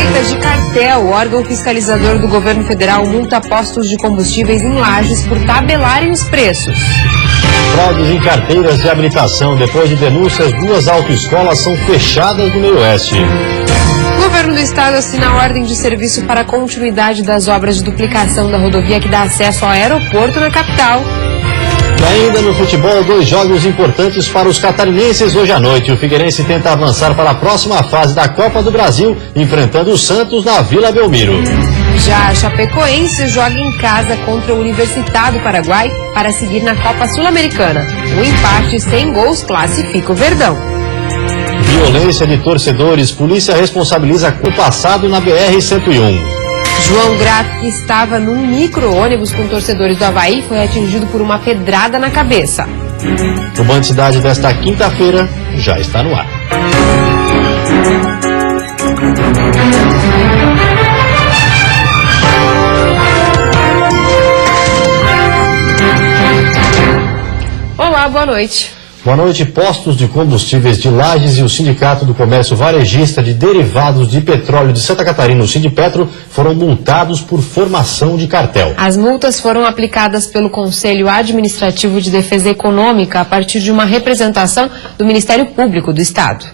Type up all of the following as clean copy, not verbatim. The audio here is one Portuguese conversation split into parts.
Suspeita de cartel. O órgão fiscalizador do governo federal multa postos de combustíveis em Lages por tabelarem os preços. Fraudes em carteiras de habilitação. Depois de denúncias, 2 autoescolas são fechadas no meio-oeste. O governo do estado assina a ordem de serviço para a continuidade das obras de duplicação da rodovia que dá acesso ao aeroporto na capital. E ainda no futebol, 2 jogos importantes para os catarinenses hoje à noite. O Figueirense tenta avançar para a próxima fase da Copa do Brasil, enfrentando o Santos na Vila Belmiro. Já a Chapecoense joga em casa contra o Universitário do Paraguai para seguir na Copa Sul-Americana. O empate sem gols classifica o Verdão. Violência de torcedores. Polícia responsabiliza o passado na BR-101. João Grato, que estava num micro-ônibus com torcedores do Avaí, foi atingido por uma pedrada na cabeça. O Band Cidade desta quinta-feira já está no ar. Olá, boa noite. Boa noite. Postos de combustíveis de Lages e o Sindicato do Comércio Varejista de Derivados de Petróleo de Santa Catarina, o Sindipetro, foram multados por formação de cartel. As multas foram aplicadas pelo Conselho Administrativo de Defesa Econômica a partir de uma representação do Ministério Público do Estado.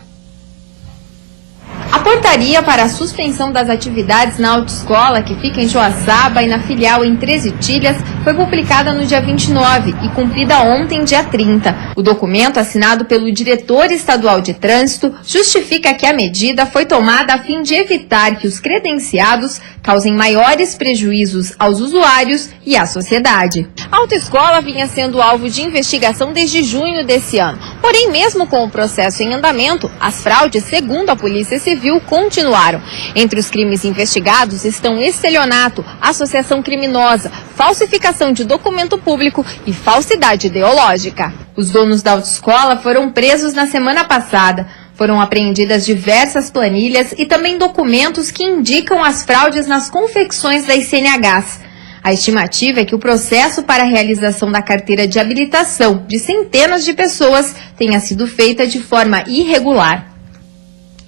A portaria para a suspensão das atividades na autoescola, que fica em Joaçaba e na filial em Três Itilhas, foi publicada no dia 29 e cumprida ontem, dia 30. O documento, assinado pelo diretor estadual de trânsito, justifica que a medida foi tomada a fim de evitar que os credenciados causem maiores prejuízos aos usuários e à sociedade. A autoescola vinha sendo alvo de investigação desde junho desse ano. Porém, mesmo com o processo em andamento, as fraudes, segundo a Polícia Civil, continuaram. Entre os crimes investigados estão estelionato, associação criminosa, falsificação de documento público e falsidade ideológica. Os donos da autoescola foram presos na semana passada. Foram apreendidas diversas planilhas e também documentos que indicam as fraudes nas confecções das CNHs. A estimativa é que o processo para a realização da carteira de habilitação de centenas de pessoas tenha sido feita de forma irregular.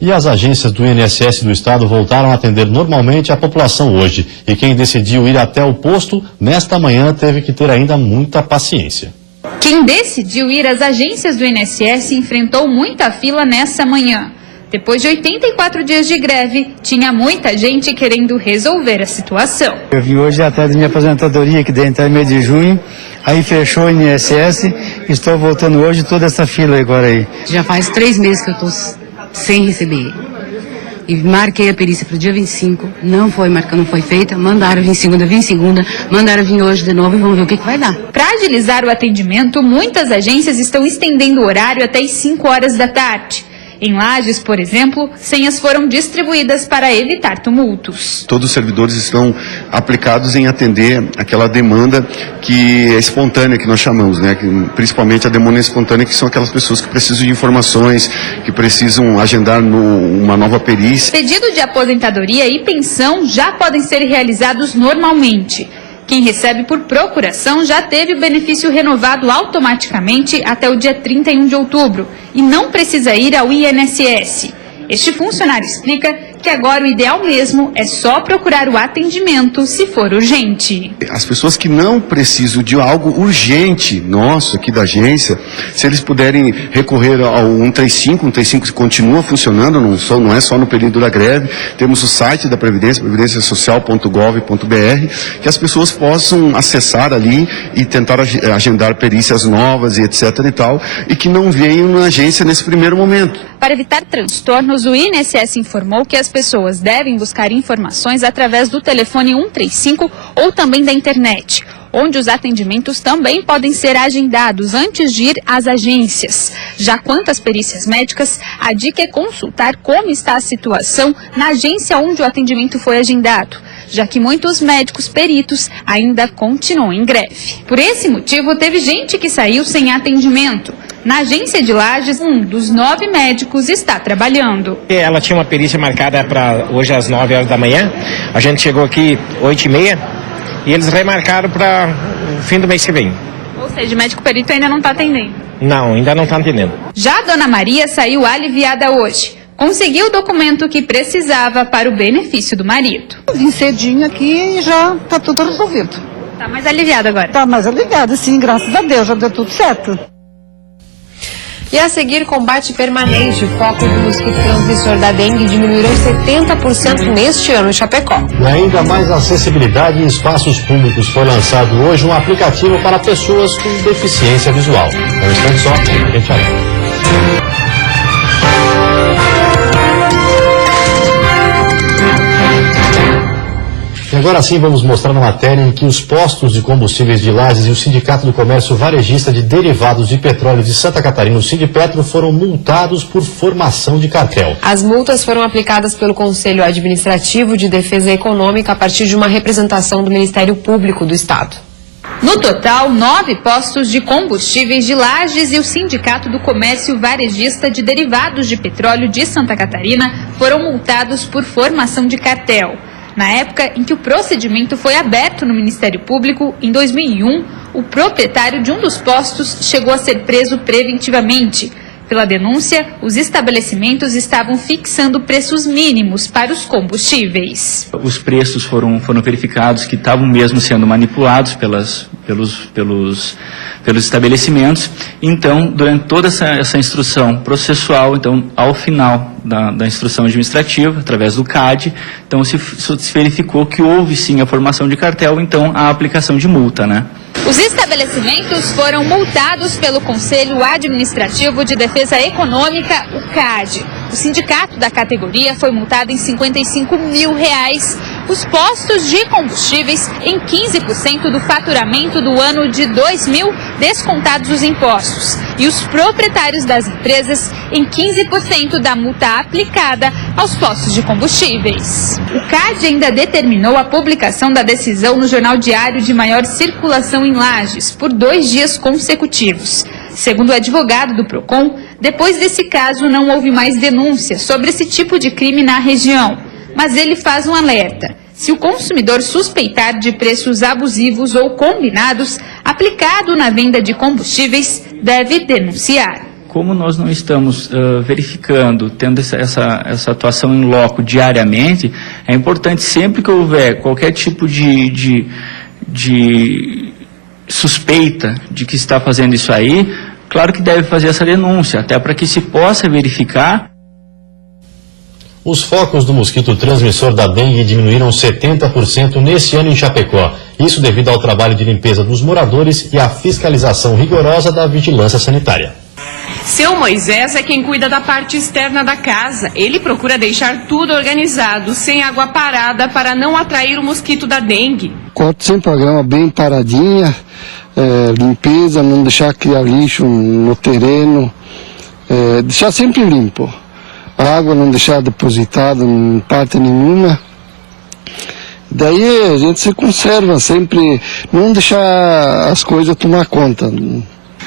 E as agências do INSS do Estado voltaram a atender normalmente a população hoje. E quem decidiu ir até o posto, nesta manhã, teve que ter ainda muita paciência. Quem decidiu ir às agências do INSS enfrentou muita fila nessa manhã. Depois de 84 dias de greve, tinha muita gente querendo resolver a situação. Eu vim hoje atrás da minha aposentadoria, que dentro é mês de junho, aí fechou o INSS, estou voltando hoje toda essa fila agora aí. Já faz 3 meses que eu estou sem receber. E marquei a perícia para o dia 25, não foi feita, mandaram vir segunda, mandaram vir hoje de novo e vamos ver o que vai dar. Para agilizar o atendimento, muitas agências estão estendendo o horário até as 5 horas da tarde. Em Lages, por exemplo, senhas foram distribuídas para evitar tumultos. Todos os servidores estão aplicados em atender aquela demanda que é espontânea, que nós chamamos, né? Principalmente a demanda espontânea, que são aquelas pessoas que precisam de informações, que precisam agendar uma nova perícia. Pedido de aposentadoria e pensão já podem ser realizados normalmente. Quem recebe por procuração já teve o benefício renovado automaticamente até o dia 31 de outubro e não precisa ir ao INSS. Este funcionário explica que agora o ideal mesmo é só procurar o atendimento se for urgente. As pessoas que não precisam de algo urgente nosso aqui da agência, se eles puderem recorrer ao 135, 135 continua funcionando, não é só no período da greve. Temos o site da Previdência, previdenciasocial.gov.br, que as pessoas possam acessar ali e tentar agendar perícias novas e etc e tal, e que não venham na agência nesse primeiro momento. Para evitar transtornos, o INSS informou que as pessoas devem buscar informações através do telefone 135 ou também da internet, onde os atendimentos também podem ser agendados antes de ir às agências. Já quanto às perícias médicas, a dica é consultar como está a situação na agência onde o atendimento foi agendado, já que muitos médicos peritos ainda continuam em greve. Por esse motivo, teve gente que saiu sem atendimento. Na agência de Lages, um dos 9 médicos está trabalhando. Ela tinha uma perícia marcada para hoje às 9 horas da manhã. A gente chegou aqui 8h30 e eles remarcaram para o fim do mês que vem. Ou seja, o médico perito ainda não está atendendo? Não, ainda não está atendendo. Já a dona Maria saiu aliviada hoje. conseguiu o documento que precisava para o benefício do marido. Vim cedinho aqui e já está tudo resolvido. Tá mais aliviado agora? Tá mais aliviado, sim, graças a Deus, já deu tudo certo. E a seguir, combate permanente. Focos do mosquito transmissor da dengue diminuíram 70% neste ano em Chapecó. E ainda mais acessibilidade em espaços públicos. Foi lançado hoje um aplicativo para pessoas com deficiência visual. É um instante só, a gente olha. E agora sim vamos mostrar na matéria em que os postos de combustíveis de Lages e o Sindicato do Comércio Varejista de Derivados de Petróleo de Santa Catarina, o Sindipetro, foram multados por formação de cartel. As multas foram aplicadas pelo Conselho Administrativo de Defesa Econômica a partir de uma representação do Ministério Público do Estado. No total, 9 postos de combustíveis de Lages e o Sindicato do Comércio Varejista de Derivados de Petróleo de Santa Catarina foram multados por formação de cartel. Na época em que o procedimento foi aberto no Ministério Público, em 2001, o proprietário de um dos postos chegou a ser preso preventivamente. Pela denúncia, os estabelecimentos estavam fixando preços mínimos para os combustíveis. Os preços foram verificados que estavam mesmo sendo manipulados pelos estabelecimentos. Então, durante toda essa instrução processual, então, ao final da instrução administrativa, através do CAD, então se verificou que houve sim a formação de cartel, então a aplicação de multa, né? Os estabelecimentos foram multados pelo Conselho Administrativo de Defesa Econômica, o CAD. O sindicato da categoria foi multado em R$55 mil. Os postos de combustíveis em 15% do faturamento do ano de 2000, descontados os impostos. E os proprietários das empresas em 15% da multa aplicada aos postos de combustíveis. O CAD ainda determinou a publicação da decisão no Jornal Diário de maior circulação em Lages, por 2 dias consecutivos. Segundo o advogado do PROCON, depois desse caso não houve mais denúncias sobre esse tipo de crime na região. Mas ele faz um alerta. Se o consumidor suspeitar de preços abusivos ou combinados aplicado na venda de combustíveis, deve denunciar. Como nós não estamos verificando, tendo essa atuação em loco diariamente, é importante sempre que houver qualquer tipo de suspeita de que está fazendo isso aí, claro que deve fazer essa denúncia, até para que se possa verificar. Os focos do mosquito transmissor da dengue diminuíram 70% neste ano em Chapecó. Isso devido ao trabalho de limpeza dos moradores e à fiscalização rigorosa da vigilância sanitária. Seu Moisés é quem cuida da parte externa da casa. Ele procura deixar tudo organizado, sem água parada, para não atrair o mosquito da dengue. Corto sempre a grama bem paradinha, limpeza, não deixar criar lixo no terreno, deixar sempre limpo. A água não deixar depositada em parte nenhuma. Daí a gente se conserva sempre, não deixar as coisas tomar conta.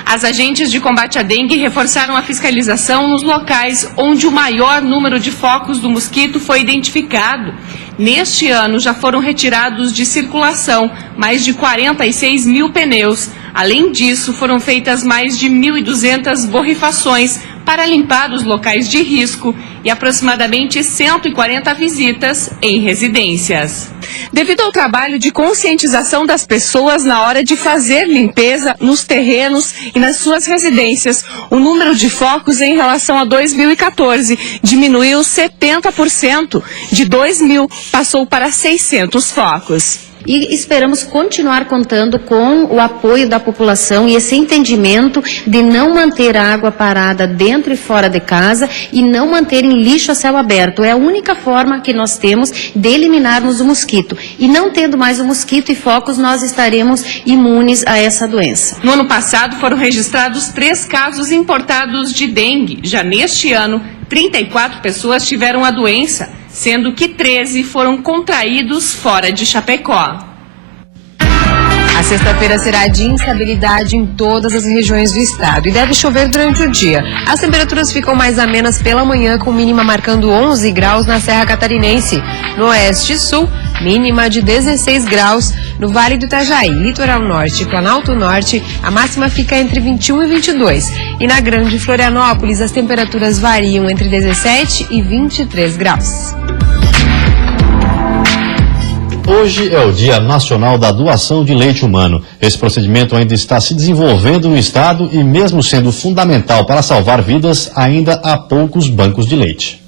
As agentes de combate à dengue reforçaram a fiscalização nos locais onde o maior número de focos do mosquito foi identificado. Neste ano já foram retirados de circulação mais de 46 mil pneus. Além disso, foram feitas mais de 1.200 borrifações para limpar os locais de risco e aproximadamente 140 visitas em residências. Devido ao trabalho de conscientização das pessoas na hora de fazer limpeza nos terrenos e nas suas residências, o número de focos em relação a 2014 diminuiu 70%. De 2.000 passou para 600 focos. E esperamos continuar contando com o apoio da população e esse entendimento de não manter a água parada dentro e fora de casa e não manterem lixo a céu aberto. É a única forma que nós temos de eliminarmos o mosquito. E não tendo mais o mosquito e focos, nós estaremos imunes a essa doença. No ano passado foram registrados 3 casos importados de dengue. Já neste ano, 34 pessoas tiveram a doença, sendo que 13 foram contraídos fora de Chapecó. A sexta-feira será de instabilidade em todas as regiões do estado e deve chover durante o dia. As temperaturas ficam mais amenas pela manhã, com mínima marcando 11 graus na Serra Catarinense. No oeste e sul, mínima de 16 graus. No Vale do Itajaí, Litoral Norte e Planalto Norte, a máxima fica entre 21 e 22. E na Grande Florianópolis, as temperaturas variam entre 17 e 23 graus. Hoje é o Dia Nacional da Doação de Leite Humano. Esse procedimento ainda está se desenvolvendo no estado e, mesmo sendo fundamental para salvar vidas, ainda há poucos bancos de leite.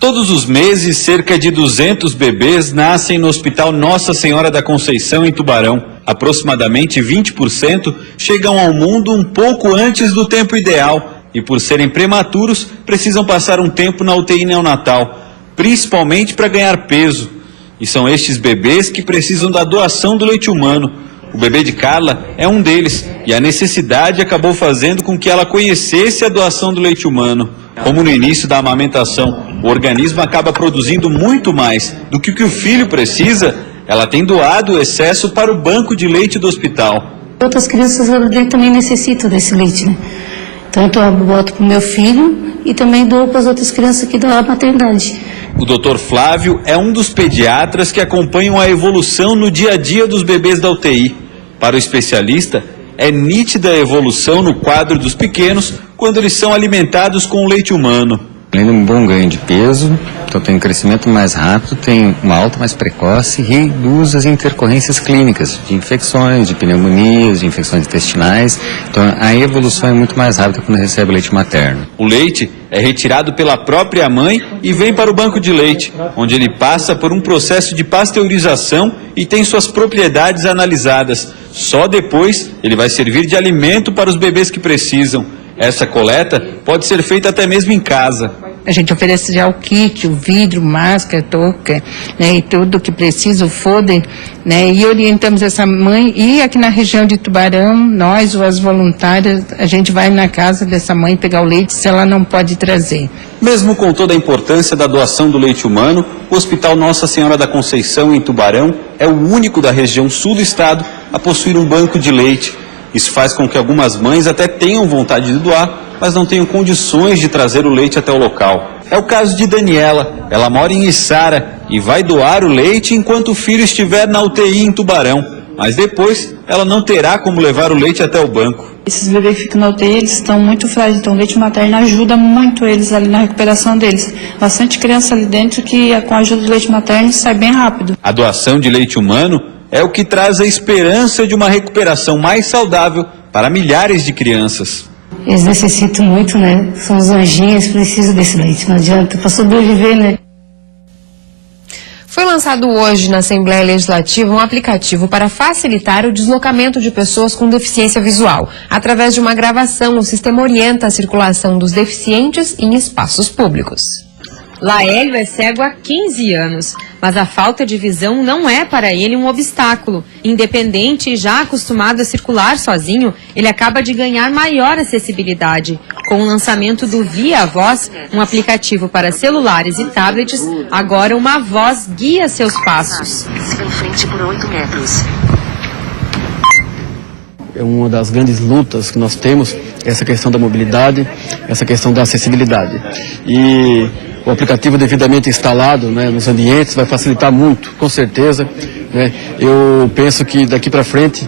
Todos os meses, cerca de 200 bebês nascem no Hospital Nossa Senhora da Conceição, em Tubarão. Aproximadamente 20% chegam ao mundo um pouco antes do tempo ideal e, por serem prematuros, precisam passar um tempo na UTI neonatal, principalmente para ganhar peso. E são estes bebês que precisam da doação do leite humano. O bebê de Carla é um deles, e a necessidade acabou fazendo com que ela conhecesse a doação do leite humano. Como no início da amamentação, o organismo acaba produzindo muito mais do que o que o filho precisa, ela tem doado o excesso para o banco de leite do hospital. Outras crianças também necessitam desse leite, né? Tanto eu boto para o meu filho e também dou para as outras crianças aqui da maternidade. O Dr. Flávio é um dos pediatras que acompanham a evolução no dia a dia dos bebês da UTI. Para o especialista, é nítida a evolução no quadro dos pequenos quando eles são alimentados com leite humano. Além de um bom ganho de peso, então tem um crescimento mais rápido, tem uma alta mais precoce e reduz as intercorrências clínicas de infecções, de pneumonias, de infecções intestinais. Então a evolução é muito mais rápida quando recebe leite materno. O leite é retirado pela própria mãe e vem para o banco de leite, onde ele passa por um processo de pasteurização e tem suas propriedades analisadas. Só depois ele vai servir de alimento para os bebês que precisam. Essa coleta pode ser feita até mesmo em casa. A gente oferece já o kit, o vidro, máscara, touca, né, e tudo que precisa, o folder, né, e orientamos essa mãe. E aqui na região de Tubarão, nós ou as voluntárias, a gente vai na casa dessa mãe pegar o leite se ela não pode trazer. Mesmo com toda a importância da doação do leite humano, o Hospital Nossa Senhora da Conceição, em Tubarão, é o único da região sul do estado a possuir um banco de leite. Isso faz com que algumas mães até tenham vontade de doar, mas não tenham condições de trazer o leite até o local. É o caso de Daniela. Ela mora em Içara e vai doar o leite enquanto o filho estiver na UTI em Tubarão. Mas depois, ela não terá como levar o leite até o banco. Esses bebês que ficam na UTI, eles estão muito frágeis, então o leite materno ajuda muito eles ali na recuperação deles. Bastante criança ali dentro que com a ajuda do leite materno sai bem rápido. A doação de leite humano é o que traz a esperança de uma recuperação mais saudável para milhares de crianças. Eles necessitam muito, né? São os anjinhos, precisam desse leite, não adianta, para sobreviver, né? Foi lançado hoje na Assembleia Legislativa um aplicativo para facilitar o deslocamento de pessoas com deficiência visual. Através de uma gravação, o sistema orienta a circulação dos deficientes em espaços públicos. Laélio é cego há 15 anos, mas a falta de visão não é para ele um obstáculo. Independente e já acostumado a circular sozinho, ele acaba de ganhar maior acessibilidade. Com o lançamento do Via Voz, um aplicativo para celulares e tablets, agora uma voz guia seus passos. Siga em frente por 8 metros. É uma das grandes lutas que nós temos, essa questão da mobilidade, essa questão da acessibilidade. E o aplicativo devidamente instalado, né, nos ambientes vai facilitar muito, com certeza. Né? Eu penso que daqui para frente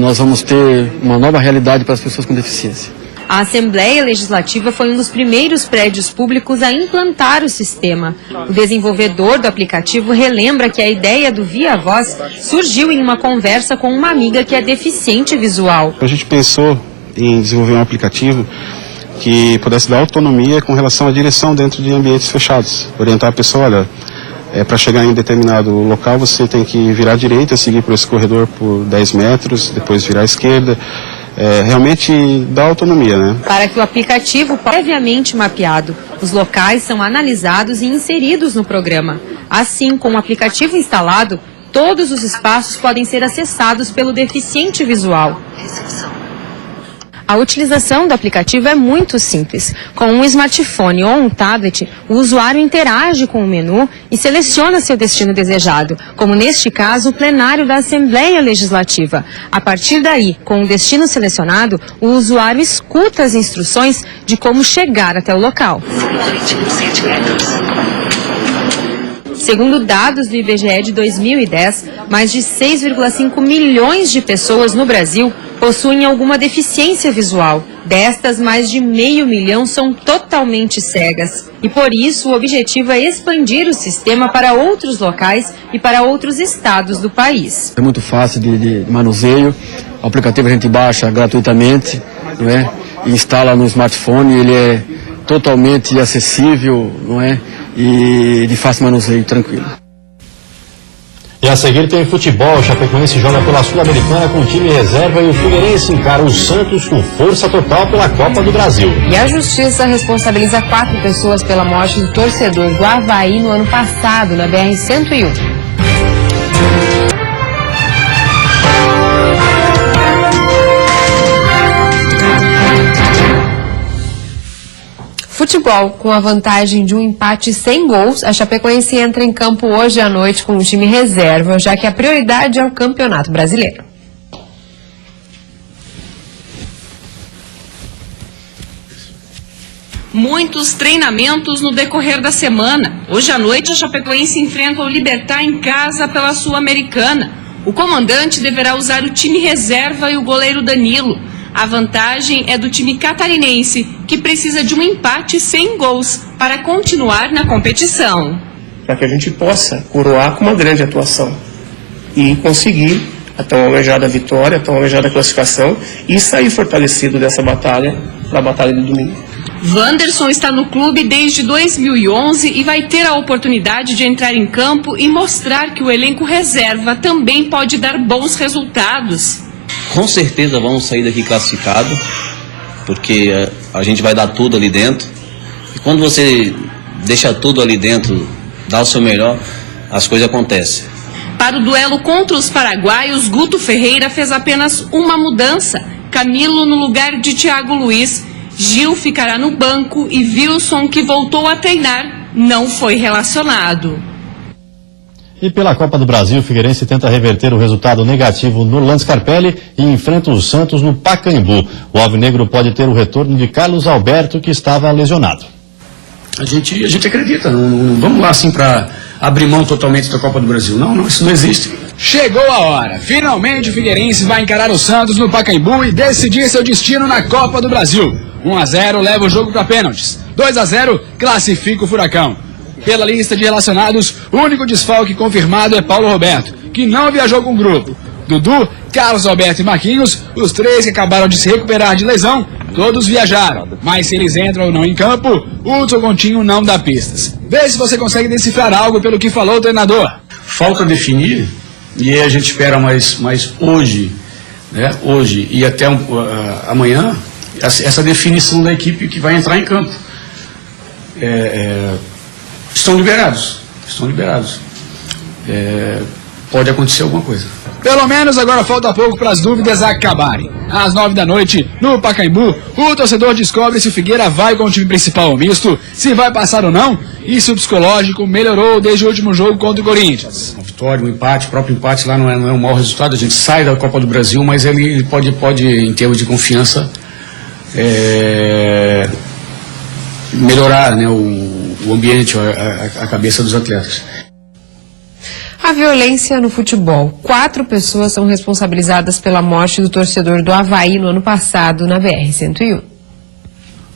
nós vamos ter uma nova realidade para as pessoas com deficiência. A Assembleia Legislativa foi um dos primeiros prédios públicos a implantar o sistema. O desenvolvedor do aplicativo relembra que a ideia do Via Voz surgiu em uma conversa com uma amiga que é deficiente visual. A gente pensou em desenvolver um aplicativo que pudesse dar autonomia com relação à direção dentro de ambientes fechados. Orientar a pessoa, olha, para chegar em determinado local você tem que virar à direita, seguir por esse corredor por 10 metros, depois virar à esquerda. Realmente dá autonomia, né? Para que o aplicativo previamente mapeado, os locais são analisados e inseridos no programa. Assim, com o aplicativo instalado, todos os espaços podem ser acessados pelo deficiente visual. A utilização do aplicativo é muito simples. Com um smartphone ou um tablet, o usuário interage com o menu e seleciona seu destino desejado, como neste caso o plenário da Assembleia Legislativa. A partir daí, com o destino selecionado, o usuário escuta as instruções de como chegar até o local. Segundo dados do IBGE de 2010, mais de 6,5 milhões de pessoas no Brasil possuem alguma deficiência visual. Destas, mais de 500 mil são totalmente cegas. E por isso, o objetivo é expandir o sistema para outros locais e para outros estados do país. É muito fácil de manuseio. O aplicativo a gente baixa gratuitamente, não é? E instala no smartphone. Ele é totalmente acessível, não é? E de fácil manuseio, tranquilo. E a seguir tem futebol. O Chapecoense joga pela Sul-Americana com o time reserva e o Figueirense encara o Santos com força total pela Copa do Brasil. E a Justiça responsabiliza 4 pessoas pela morte do torcedor do Avaí no ano passado, na BR-101. Futebol, com a vantagem de um empate sem gols, a Chapecoense entra em campo hoje à noite com o time reserva, já que a prioridade é o Campeonato Brasileiro. Muitos treinamentos no decorrer da semana. Hoje à noite, a Chapecoense enfrenta o Libertad em casa pela Sul-Americana. O comandante deverá usar o time reserva e o goleiro Danilo. A vantagem é do time catarinense, que precisa de um empate sem gols para continuar na competição. Para que a gente possa coroar com uma grande atuação e conseguir a tão almejada vitória, a tão almejada classificação e sair fortalecido dessa batalha, da batalha de domingo. Wanderson está no clube desde 2011 e vai ter a oportunidade de entrar em campo e mostrar que o elenco reserva também pode dar bons resultados. Com certeza vamos sair daqui classificado, porque a gente vai dar tudo ali dentro. E quando você deixa tudo ali dentro, dá o seu melhor, as coisas acontecem. Para o duelo contra os paraguaios, Guto Ferreira fez apenas uma mudança. Camilo no lugar de Thiago Luiz. Gil ficará no banco e Wilson, que voltou a treinar, não foi relacionado. E pela Copa do Brasil, o Figueirense tenta reverter o resultado negativo no Orlando Scarpelli e enfrenta o Santos no Pacaembu. O alvinegro pode ter o retorno de Carlos Alberto, que estava lesionado. A gente acredita, não vamos lá assim para abrir mão totalmente da Copa do Brasil. Não, isso não existe. Chegou a hora. Finalmente o Figueirense vai encarar o Santos no Pacaembu e decidir seu destino na Copa do Brasil. 1-0 leva o jogo para pênaltis. 2-0 classifica o Furacão. Pela lista de relacionados, o único desfalque confirmado é Paulo Roberto, que não viajou com o grupo. Dudu, Carlos Alberto e Marquinhos, os 3 que acabaram de se recuperar de lesão, todos viajaram. Mas se eles entram ou não em campo, o Hudson Coutinho não dá pistas. Vê se você consegue decifrar algo pelo que falou o treinador. Falta definir, e aí a gente espera mais hoje, né, hoje e até amanhã, essa definição da equipe que vai entrar em campo. Estão liberados. Pode acontecer alguma coisa. Pelo menos agora falta pouco para as dúvidas acabarem. Às 9 da noite, no Pacaembu, o torcedor descobre se o Figueira vai com o time principal ou misto, se vai passar ou não, e se o psicológico melhorou desde o último jogo contra o Corinthians. Uma vitória, um empate, o próprio empate lá não é um mau resultado, a gente sai da Copa do Brasil, mas ele pode em termos de confiança, melhorar, né, o ambiente, a cabeça dos atletas. A violência no futebol. 4 pessoas são responsabilizadas pela morte do torcedor do Avaí no ano passado, na BR-101.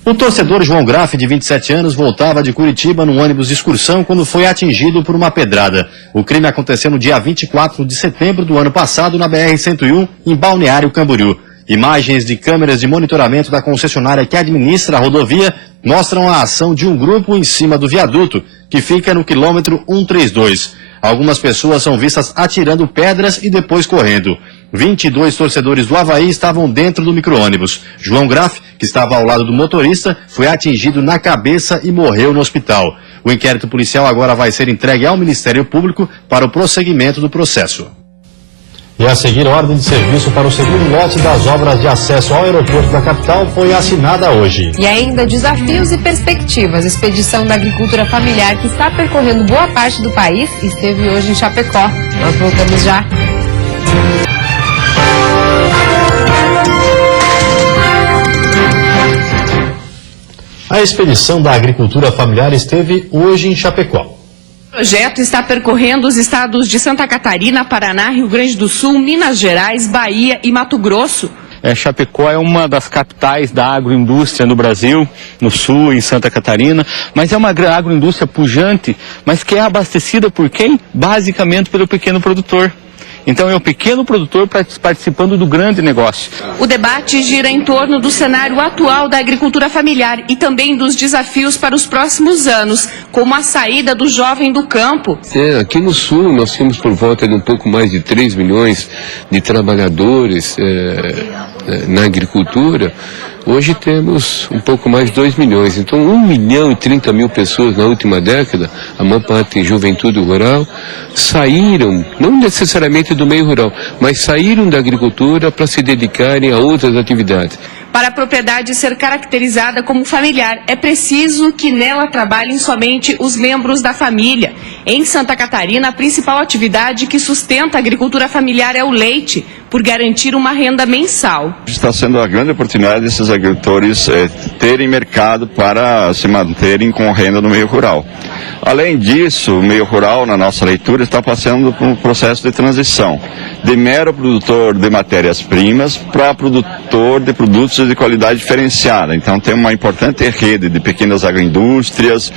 O torcedor João Graff, de 27 anos, voltava de Curitiba num ônibus de excursão quando foi atingido por uma pedrada. O crime aconteceu no dia 24 de setembro do ano passado, na BR-101, em Balneário Camboriú. Imagens de câmeras de monitoramento da concessionária que administra a rodovia mostram a ação de um grupo em cima do viaduto, que fica no quilômetro 132. Algumas pessoas são vistas atirando pedras e depois correndo. 22 torcedores do Avaí estavam dentro do micro-ônibus. João Graff, que estava ao lado do motorista, foi atingido na cabeça e morreu no hospital. O inquérito policial agora vai ser entregue ao Ministério Público para o prosseguimento do processo. E a seguir, ordem de serviço para o segundo lote das obras de acesso ao aeroporto da capital foi assinada hoje. E ainda desafios e perspectivas. A expedição da agricultura familiar, que está percorrendo boa parte do país, esteve hoje em Chapecó. Nós voltamos já. A expedição da agricultura familiar esteve hoje em Chapecó. O projeto está percorrendo os estados de Santa Catarina, Paraná, Rio Grande do Sul, Minas Gerais, Bahia e Mato Grosso. Chapecó é uma das capitais da agroindústria no Brasil, no sul, em Santa Catarina, mas é uma agroindústria pujante, mas que é abastecida por quem? Basicamente pelo pequeno produtor. Então é o pequeno produtor participando do grande negócio. O debate gira em torno do cenário atual da agricultura familiar e também dos desafios para os próximos anos, como a saída do jovem do campo. Aqui no sul nós temos por volta de um pouco mais de 3 milhões de trabalhadores na agricultura. Hoje temos um pouco mais de 2 milhões, então 1.030.000 pessoas na última década, a maior parte em juventude rural, saíram, não necessariamente do meio rural, mas saíram da agricultura para se dedicarem a outras atividades. Para a propriedade ser caracterizada como familiar, é preciso que nela trabalhem somente os membros da família. Em Santa Catarina, a principal atividade que sustenta a agricultura familiar é o leite, por garantir uma renda mensal. Está sendo uma grande oportunidade desses agricultores terem mercado para se manterem com renda no meio rural. Além disso, o meio rural, na nossa leitura, está passando por um processo de transição de mero produtor de matérias-primas para produtor de produtos de qualidade diferenciada. Então tem uma importante rede de pequenas agroindústrias,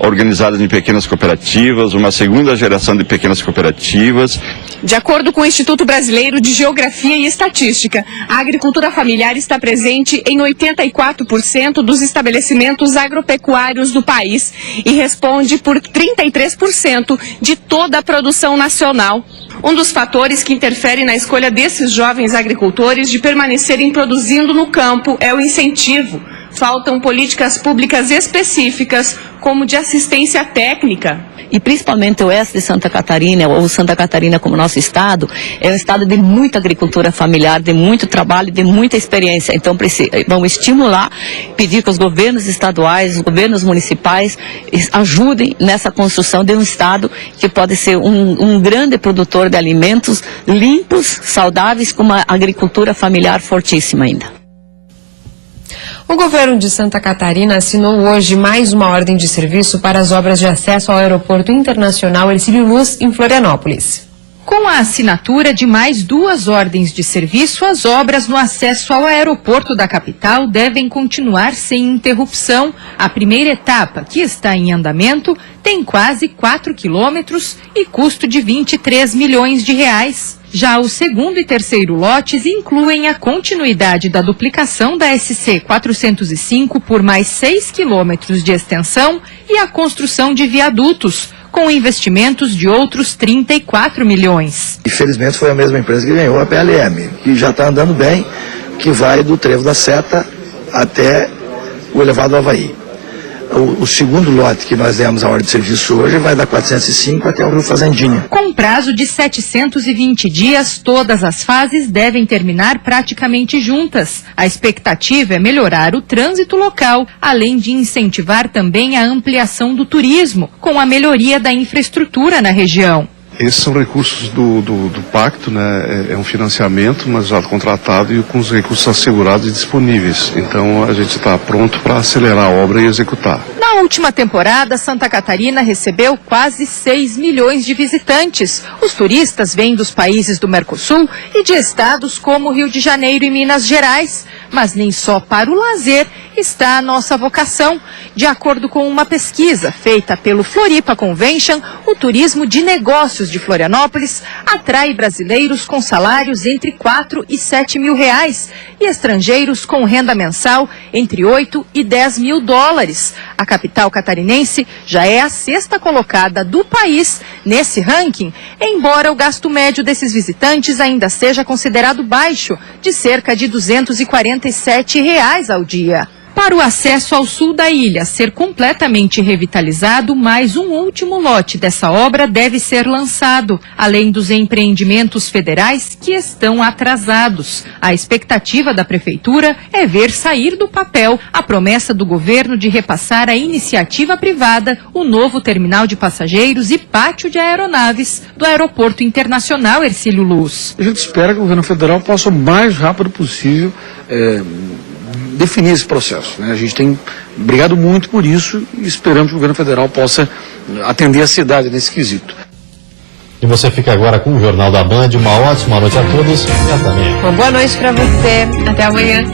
organizadas em pequenas cooperativas, uma segunda geração de pequenas cooperativas. De acordo com o Instituto Brasileiro de Geografia e Estatística, a agricultura familiar está presente em 84% dos estabelecimentos agropecuários do país e responde por 33% de toda a produção nacional. Um dos fatores que interfere na escolha desses jovens agricultores de permanecerem produzindo no campo é o incentivo. Faltam políticas públicas específicas, como de assistência técnica. E principalmente o oeste de Santa Catarina, ou Santa Catarina como nosso estado, é um estado de muita agricultura familiar, de muito trabalho, de muita experiência. Então vamos estimular, pedir que os governos estaduais, os governos municipais ajudem nessa construção de um estado que pode ser um grande produtor de alimentos limpos, saudáveis, com uma agricultura familiar fortíssima ainda. O governo de Santa Catarina assinou hoje mais uma ordem de serviço para as obras de acesso ao Aeroporto Internacional Hercílio Luz, em Florianópolis. Com a assinatura de mais 2 ordens de serviço, as obras no acesso ao aeroporto da capital devem continuar sem interrupção. A primeira etapa, que está em andamento, tem quase 4 quilômetros e custo de R$23 milhões. Já o segundo e terceiro lotes incluem a continuidade da duplicação da SC 405 por mais 6 quilômetros de extensão e a construção de viadutos, com investimentos de outros 34 milhões. Infelizmente foi a mesma empresa que ganhou a PLM, que já está andando bem, que vai do Trevo da Seta até o Elevado Havaí. O segundo lote que nós demos a ordem de serviço hoje vai da 405 até o Rio Fazendinha. Com prazo de 720 dias, todas as fases devem terminar praticamente juntas. A expectativa é melhorar o trânsito local, além de incentivar também a ampliação do turismo, com a melhoria da infraestrutura na região. Esses são recursos do pacto, né? É um financiamento, mas já contratado e com os recursos assegurados e disponíveis. Então a gente está pronto para acelerar a obra e executar. Na última temporada, Santa Catarina recebeu quase 6 milhões de visitantes. Os turistas vêm dos países do Mercosul e de estados como Rio de Janeiro e Minas Gerais. Mas nem só para o lazer está a nossa vocação. De acordo com uma pesquisa feita pelo Floripa Convention, o turismo de negócios de Florianópolis atrai brasileiros com salários entre 4 e 7 mil reais e estrangeiros com renda mensal entre 8 e 10 mil dólares. A capital catarinense já é a 6ª colocada do país nesse ranking, embora o gasto médio desses visitantes ainda seja considerado baixo, de cerca de R$247 ao dia. Para o acesso ao sul da ilha ser completamente revitalizado, mais um último lote dessa obra deve ser lançado, além dos empreendimentos federais que estão atrasados. A expectativa da Prefeitura é ver sair do papel a promessa do governo de repassar à iniciativa privada o novo terminal de passageiros e pátio de aeronaves do Aeroporto Internacional Hercílio Luz. A gente espera que o governo federal possa o mais rápido possível definir esse processo, né? A gente tem brigado muito por isso e esperamos que o governo federal possa atender a cidade nesse quesito. E você fica agora com o Jornal da Band. Uma ótima noite a todos e até amanhã. Uma boa noite para você. Até amanhã.